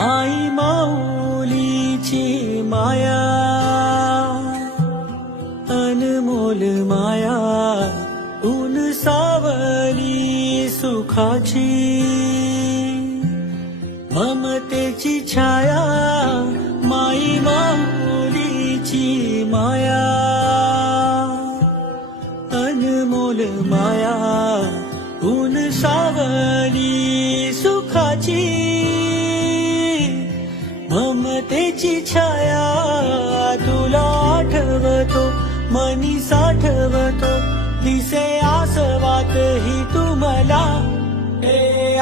माई माऊलीची माया, अनमोल माया, ऊन सावली सुखाची, ममतेची छाया, माई माऊलीची माया, अनमोल माया, ऊन सावली सुखाची, ममतेची छाया, तुला आठवतो मनी साठवतो, दिसे आसवात ही तू मला, हे